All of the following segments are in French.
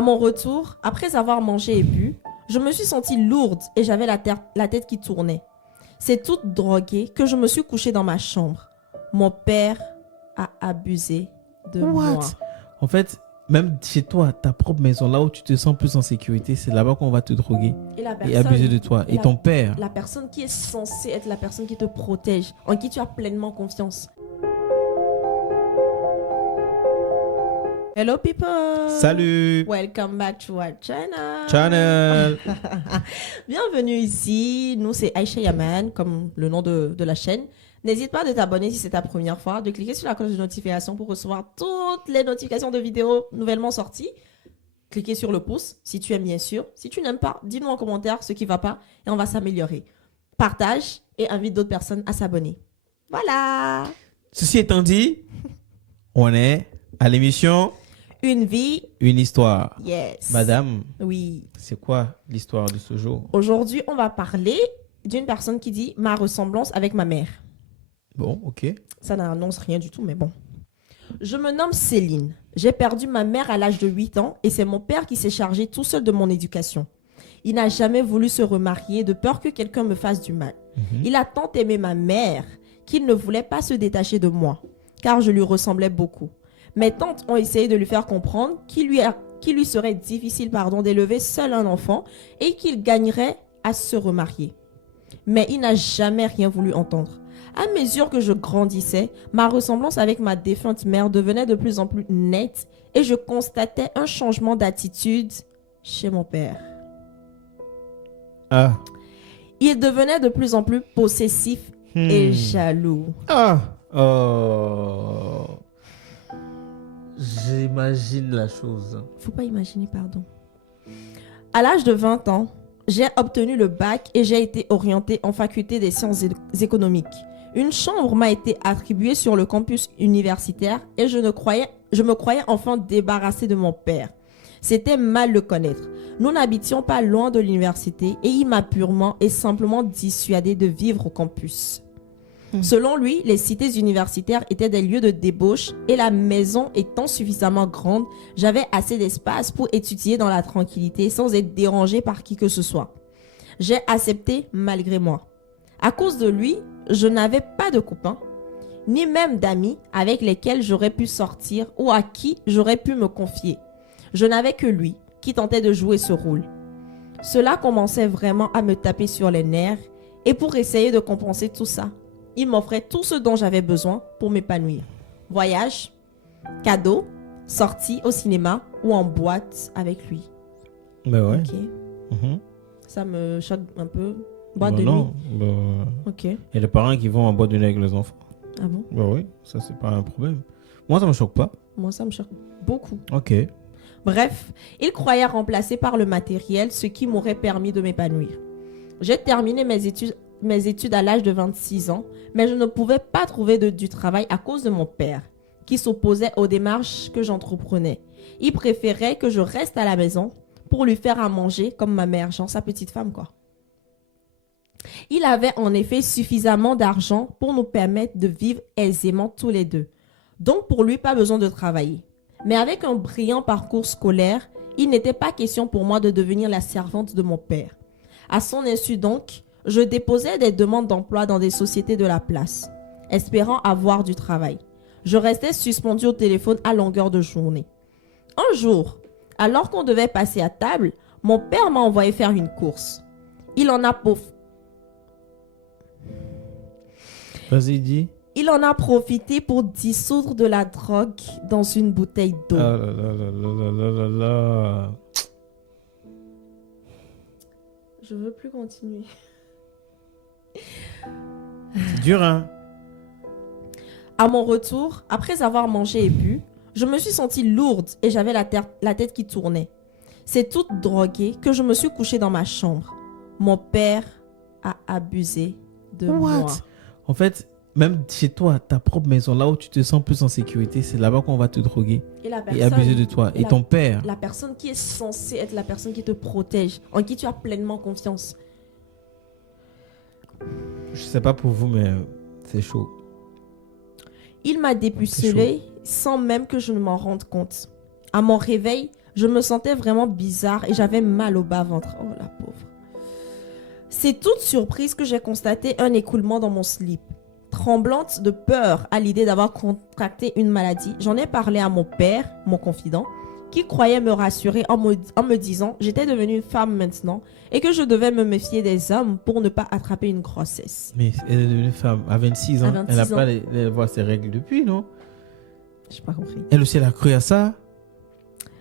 À mon retour, après avoir mangé et bu, je me suis sentie lourde et j'avais la tête qui tournait. C'est toute droguée que je me suis couchée dans ma chambre. Mon père a abusé de moi. What? En fait, même chez toi, ta propre maison, là où tu te sens plus en sécurité, c'est là-bas qu'on va te droguer Et la et abuser de personne, toi. et Et la, ton père. la personne qui est censée être la personne qui te protège, en qui tu as pleinement confiance. Hello people! Salut! Welcome back to our channel! Channel! Bienvenue ici, nous c'est Aisha Yaman, comme le nom de la chaîne. N'hésite pas de t'abonner si c'est ta première fois, de cliquer sur la cloche de notification pour recevoir toutes les notifications de vidéos nouvellement sorties. Cliquez sur le pouce si tu aimes bien sûr. Si tu n'aimes pas, dis-nous en commentaire ce qui ne va pas et on va s'améliorer. Partage et invite d'autres personnes à s'abonner. Voilà! Ceci étant dit, on est à l'émission Une vie, Une histoire. yes. Madame, Oui. c'est quoi l'histoire de ce jour? Aujourd'hui, on va parler d'une personne qui dit ma ressemblance avec ma mère. Bon, ok. Ça n'annonce rien du tout, mais bon. Je me nomme Céline. J'ai perdu ma mère à l'âge de 8 ans et c'est mon père qui s'est chargé tout seul de mon éducation. Il n'a jamais voulu se remarier de peur que quelqu'un me fasse du mal. Il a tant aimé ma mère qu'il ne voulait pas se détacher de moi, car je lui ressemblais beaucoup. Mes tantes ont essayé de lui faire comprendre qu'il lui serait difficile d'élever seul un enfant et qu'il gagnerait à se remarier. Mais il n'a jamais rien voulu entendre. À mesure que je grandissais, ma ressemblance avec ma défunte mère devenait de plus en plus nette et je constatais un changement d'attitude chez mon père. Ah. Il devenait de plus en plus possessif et jaloux. Ah. Oh. J'imagine la chose. Faut pas imaginer, pardon. À l'âge de 20 ans, j'ai obtenu le bac et j'ai été orientée en faculté des sciences économiques. Une chambre m'a été attribuée sur le campus universitaire et je me croyais enfin débarrassée de mon père. C'était mal le connaître. Nous n'habitions pas loin de l'université et il m'a purement et simplement dissuadée de vivre au campus. Selon lui, les cités universitaires étaient des lieux de débauche et la maison étant suffisamment grande, j'avais assez d'espace pour étudier dans la tranquillité sans être dérangée par qui que ce soit. J'ai accepté malgré moi. À cause de lui, je n'avais pas de copains, ni même d'amis avec lesquels j'aurais pu sortir ou à qui j'aurais pu me confier. Je n'avais que lui qui tentait de jouer ce rôle. Cela commençait vraiment à me taper sur les nerfs et pour essayer de compenser tout ça, il m'offrait tout ce dont j'avais besoin pour m'épanouir. Voyage, cadeaux, sorties au cinéma ou en boîte avec lui. Ben ouais. Ok. Mhm. Ça me choque un peu. Boîte Ben de non. nuit. Ben, Ok. il y a des parents qui vont en boîte de nuit avec les enfants. Ah bon? Ben oui, ça c'est pas un problème. Moi ça me choque pas. Moi, ça me choque beaucoup. Ok. Bref, il croyait remplacer par le matériel ce qui m'aurait permis de m'épanouir. J'ai terminé mes études à l'âge de 26 ans, mais je ne pouvais pas trouver du travail à cause de mon père, qui s'opposait aux démarches que j'entreprenais. Il préférait que je reste à la maison pour lui faire à manger comme ma mère, genre sa petite femme quoi. Il avait en effet suffisamment d'argent pour nous permettre de vivre aisément tous les deux. Donc pour lui, pas besoin de travailler. Mais avec un brillant parcours scolaire, il n'était pas question pour moi de devenir la servante de mon père. À son insu donc, je déposais des demandes d'emploi dans des sociétés de la place, espérant avoir du travail. Je restais suspendue au téléphone à longueur de journée. Un jour, alors qu'on devait passer à table, mon père m'a envoyé faire une course. Il en a Vas-y, dis. Il en a profité pour dissoudre de la drogue dans une bouteille d'eau. Ah là là là là là là là. Je veux plus continuer. C'est dur, hein? À mon retour, après avoir mangé et bu, je me suis sentie lourde et j'avais la tête qui tournait. C'est toute droguée que je me suis couchée dans ma chambre. Mon père a abusé de moi. En fait, même chez toi, ta propre maison, là où tu te sens plus en sécurité, c'est là-bas qu'on va te droguer et abuser de toi. Et ton père. La personne qui est censée être la personne qui te protège, en qui tu as pleinement confiance. Je sais pas pour vous, mais c'est chaud. Il m'a dépucelé sans même que je ne m'en rende compte. À mon réveil, Je me sentais vraiment bizarre et j'avais mal au bas-ventre. Oh la pauvre. C'est toute surprise que j'ai constaté un écoulement dans mon slip. Tremblante de peur à l'idée d'avoir contracté une maladie, j'en ai parlé à mon père, mon confident, qui croyait me rassurer en me disant j'étais devenue une femme maintenant et que je devais me méfier des hommes pour ne pas attraper une grossesse. Mais elle est devenue femme à 26 ans. À 26 elle n'a ans. pas voit ses règles depuis, non? J'ai pas compris. Elle aussi, elle a cru à ça?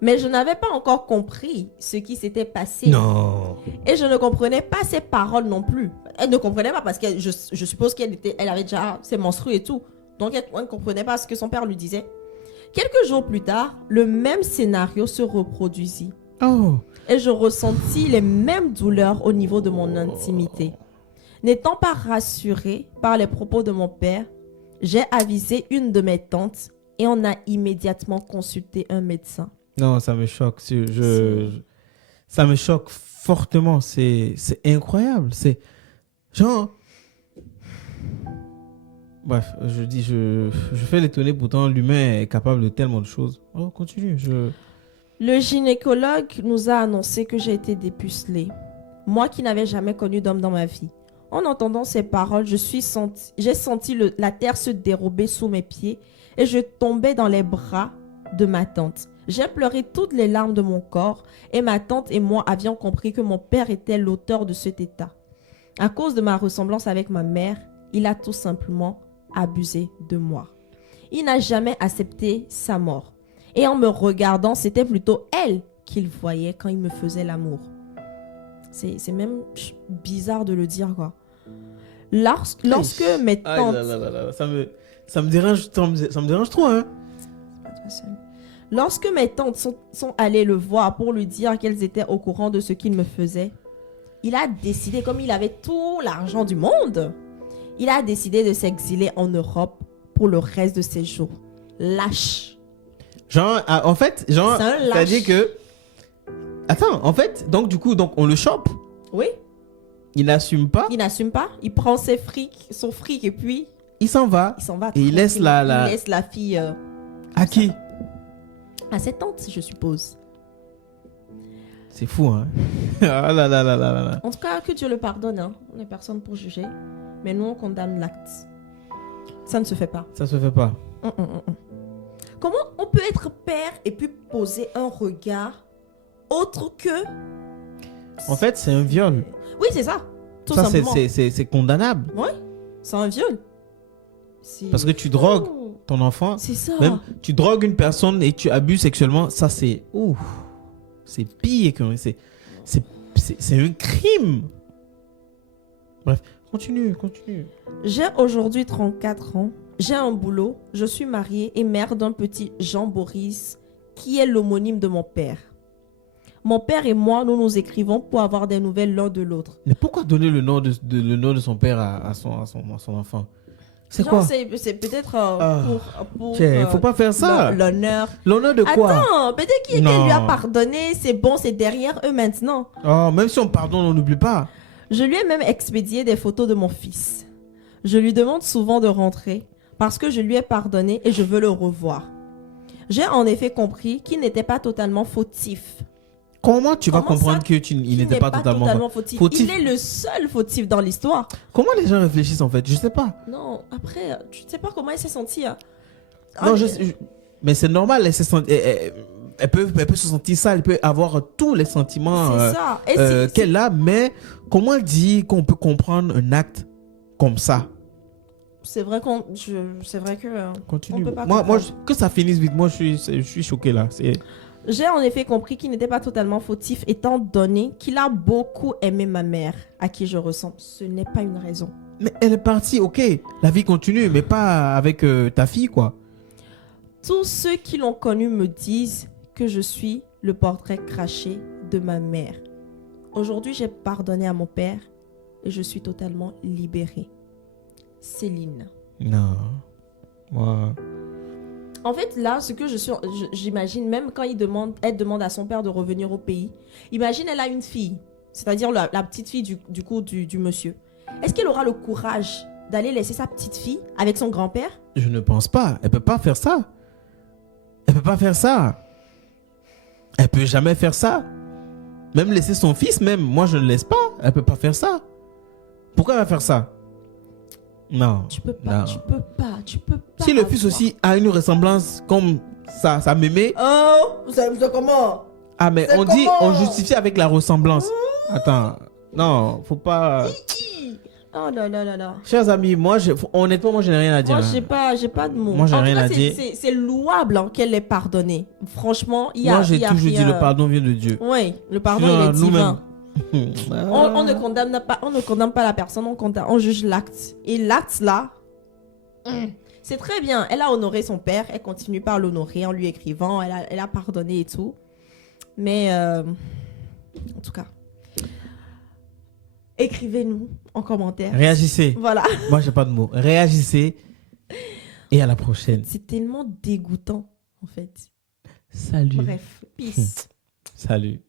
Mais je n'avais pas encore compris ce qui s'était passé. Non. Et je ne comprenais pas ses paroles non plus. Elle ne comprenait pas parce que je suppose elle avait déjà ses menstrues et tout. Donc elle ne comprenait pas ce que son père lui disait. Quelques jours plus tard, le même scénario se reproduisit. Oh. Et je ressentis les mêmes douleurs au niveau de mon intimité. N'étant pas rassurée par les propos de mon père, j'ai avisé une de mes tantes et on a immédiatement consulté un médecin. Non, ça me choque. Ça me choque fortement. C'est incroyable. C'est genre... Bref, je fais l'étonner, pourtant l'humain est capable de tellement de choses. Oh, continue. Le gynécologue nous a annoncé que j'ai été dépucelée. Moi qui n'avais jamais connu d'homme dans ma vie. En entendant ces paroles, j'ai senti la terre se dérober sous mes pieds et je tombais dans les bras de ma tante. J'ai pleuré toutes les larmes de mon corps et ma tante et moi avions compris que mon père était l'auteur de cet état. À cause de ma ressemblance avec ma mère, il a tout simplement abusé de moi. Il n'a jamais accepté sa mort. Et en me regardant, c'était plutôt elle qu'il voyait quand il me faisait l'amour. C'est même bizarre de le dire, quoi. Lorsque mes tantes... Ça me dérange trop, hein. Lorsque mes tantes sont allées le voir pour lui dire qu'elles étaient au courant de ce qu'il me faisait, il a décidé, comme il avait tout l'argent du monde, il a décidé de s'exiler en Europe pour le reste de ses jours. Lâche. Genre, en fait, c'est-à-dire que... Attends, en fait, donc on le chope. Oui. Il n'assume pas. Il n'assume pas. Il prend son fric et puis... Il s'en va. Il s'en va. Et il laisse Il laisse la fille... à qui? À ses tantes, je suppose. C'est fou, hein. Ah là là là là là. En tout cas, que Dieu le pardonne. Hein. On n'est personne pour juger. Mais nous, on condamne l'acte. Ça ne se fait pas. Ça se fait pas. Comment on peut être père et puis poser un regard autre que... En fait, c'est un viol. Oui, c'est ça. Tout ça, simplement. c'est condamnable. Oui, c'est un viol. Parce que tu drogues ton enfant. C'est ça. Même tu drogues une personne et tu abuses sexuellement, ça c'est... Ouf. C'est pire que... C'est un crime. Bref, continue. J'ai aujourd'hui 34 ans. J'ai un boulot. Je suis mariée et mère d'un petit Jean-Boris qui est l'homonyme de mon père. Mon père et moi, nous nous écrivons pour avoir des nouvelles l'un de l'autre. Mais pourquoi donner le nom de son père à son enfant? C'est genre, quoi? C'est peut-être pour faut pas faire ça. L'honneur. L'honneur de quoi? Attends, peut-être qu'il lui a pardonné. C'est bon, c'est derrière eux maintenant. Oh, même si on pardonne, on n'oublie pas. Je lui ai même expédié des photos de mon fils. Je lui demande souvent de rentrer parce que je lui ai pardonné et je veux le revoir. J'ai en effet compris qu'il n'était pas totalement fautif. Comment tu vas comprendre qu'il n'était pas totalement fautif? Il est le seul fautif dans l'histoire. Comment les gens réfléchissent en fait? Je sais pas. Non, après, tu sais pas comment il s'est senti. Hein. Non, mais c'est normal. Elle peut se sentir ça. Elle peut avoir tous les sentiments qu'elle a. Mais comment elle dit qu'on peut comprendre un acte comme ça? C'est vrai que... Continue. On peut pas moi, que ça finisse vite. Moi, je suis choqué là. J'ai en effet compris qu'il n'était pas totalement fautif étant donné qu'il a beaucoup aimé ma mère, à qui je ressemble. Ce n'est pas une raison. Mais elle est partie, ok. La vie continue, mais pas avec ta fille, quoi. Tous ceux qui l'ont connue me disent que je suis le portrait craché de ma mère. Aujourd'hui, j'ai pardonné à mon père et je suis totalement libérée. Céline. Non. Moi... En fait, là, ce que j'imagine, même quand elle demande à son père de revenir au pays, imagine, elle a une fille, c'est-à-dire la petite fille du monsieur. Est-ce qu'elle aura le courage d'aller laisser sa petite fille avec son grand-père? Je ne pense pas. Elle peut pas faire ça. Elle peut pas faire ça. Elle peut jamais faire ça. Même laisser son fils, même. Moi, je ne laisse pas. Elle peut pas faire ça. Pourquoi elle va faire ça? Non. Tu peux pas. Si le fils aussi a une ressemblance comme ça mémé. Oh, c'est comment? Ah, mais on dit, on justifie avec la ressemblance. Attends. Non, faut pas. Oh là là là là. Chers amis, honnêtement, je n'ai rien à dire. Moi, j'ai pas de mots. Moi, j'ai rien à dire. C'est louable qu'elle l'ait pardonné. Franchement, il y a Moi, j'ai toujours dit le pardon vient de Dieu. Oui, le pardon, il est divin. On ne condamne pas la personne, on juge l'acte. Et l'acte, là, c'est très bien. Elle a honoré son père, elle continue par l'honorer en lui écrivant, elle a pardonné et tout. Mais, en tout cas... Écrivez-nous en commentaire. Réagissez. Voilà. Moi, j'ai pas de mots. Réagissez. Et à la prochaine. C'est tellement dégoûtant, en fait. Salut. Bref, peace. Salut.